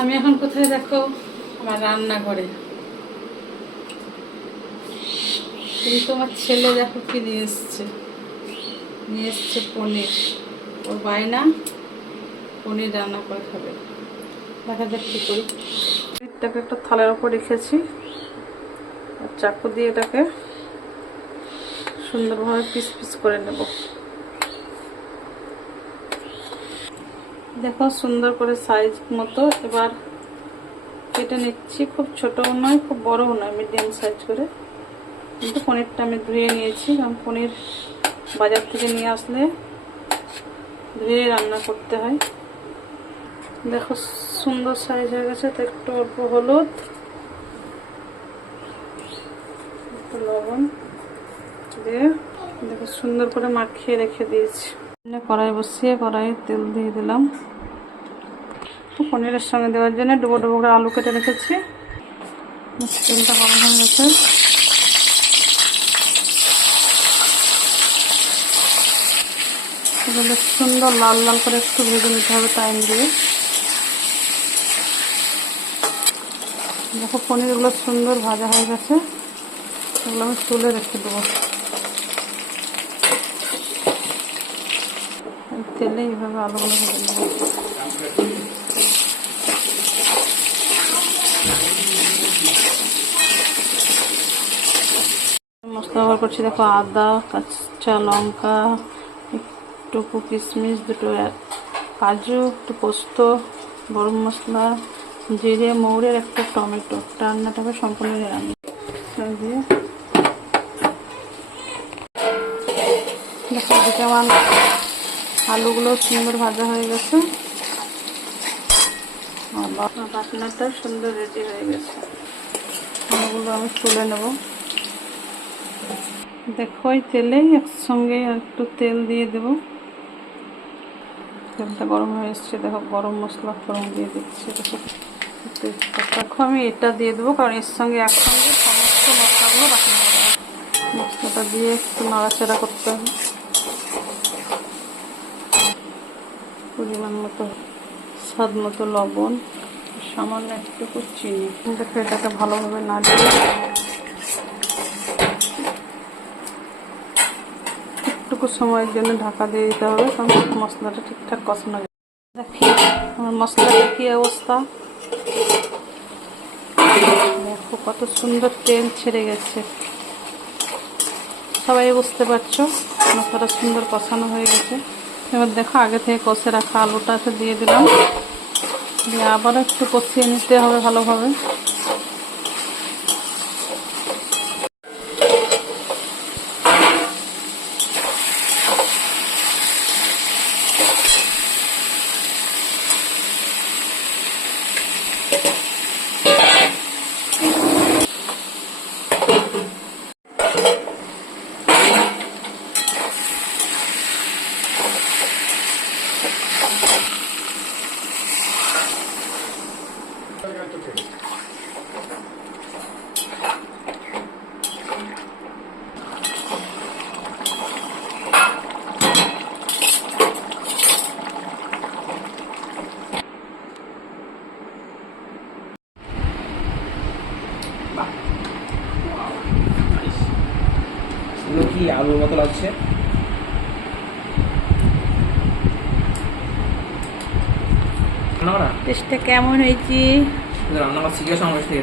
আমি এখন কোথায় দেখো, আমার রান্নাঘরে। কিন্তু আমার ছেলে দেখো কি নিয়ে এসছে পনির। ওর বায়না পনির রান্না করে খাবে। দেখা যাক কী করি। পনিরটাকে একটা থালার উপর রেখেছি, আর চাকু দিয়ে এটাকে সুন্দরভাবে পিস পিস করে নেব। দেখো সুন্দর করে সাইজ মতো এবার কেটে নিচ্ছি। খুব ছোটও নয়, খুব বড়ও নয়, মিডিয়াম সাইজ করে। কিন্তু পনিরটা আমি ধুয়ে নিয়েছি, কারণ পনির বাজার থেকে নিয়ে আসলে ধুয়ে রান্না করতে হয়। দেখো সুন্দর সাইজ হয়ে গেছে। তো একটু অল্প হলুদ, একটু লবণ দিয়ে দেখো সুন্দর করে মাখিয়ে রেখে দিয়েছি। কড়াই বসিয়ে কড়াইয়ে তেল দিয়ে দিলাম। পনিরের সঙ্গে দেওয়ার জন্য ডুবো ডুবো করে আলু কেটে রেখেছি। তেলটা গরম হয়ে গেছে। বেশ সুন্দর লাল লাল করে একটু ভেজে নিতে হবে টাইম দিয়ে। দেখো পনিরগুলো সুন্দর ভাজা হয়ে গেছে, এগুলো আমি তুলে রেখে দেবো। তেলে এইভাবে আলুগুলো ভেজে নেবো। মশলা ব্যবহার করছি দেখো, আদা, কাঁচা লঙ্কা, একটু কিশমিশ, দুটো কাজু, একটু পোস্ত, গরম মশলা, জিরে, মৌরের একটা টমেটো। রান্নাটা হবে সম্পূর্ণ নিরামিষ দিয়ে। দেখো এদিকে আমার আলুগুলো সুন্দর ভাজা হয়ে গেছে, বাটনাটা সুন্দর রেডি হয়ে গেছে। আলুগুলো আমি তুলে নেব। দেখো এই তেলেই একসঙ্গে একটু তেল দিয়ে দেব। তেলটা গরম হয়ে এসছে, দেখো গরম মশলা ফোড়ন দিয়ে দিচ্ছি। দেখো আমি এটা দিয়ে দেবো, কারণ এর সঙ্গে একসঙ্গে সমস্ত মশলাগুলো বাটনা করা হবে। মশলাটা দিয়ে একটু নাড়াচাড়া করতে হবে। পরিমাণ মতো স্বাদ মতো লবণ, সামান্য একটু চিনি। দেখো এটাকে ভালোভাবে নাড়িয়ে একটু সময়ের জন্য ঢাকা দিয়ে দিতে হবে, কারণ মশলাটা ঠিকঠাক কষানো যায়। দেখি আমার মশলাটা কি অবস্থা। দেখো কত সুন্দর তেল ছেড়ে গেছে। সবাই বুঝতে পারছো মশলাটা সুন্দর কষানো হয়ে গেছে। এবার দেখো আগে থেকে কষে রাখা আলুটাকে দিয়ে দিলাম, দিয়ে আবারও একটু কষিয়ে নিতে হবে ভালোভাবে। কি আলুর মতো লাগছে। টেস্টটা কেমন হয়েছে? রান্না শিখে আমার কাছ থেকে।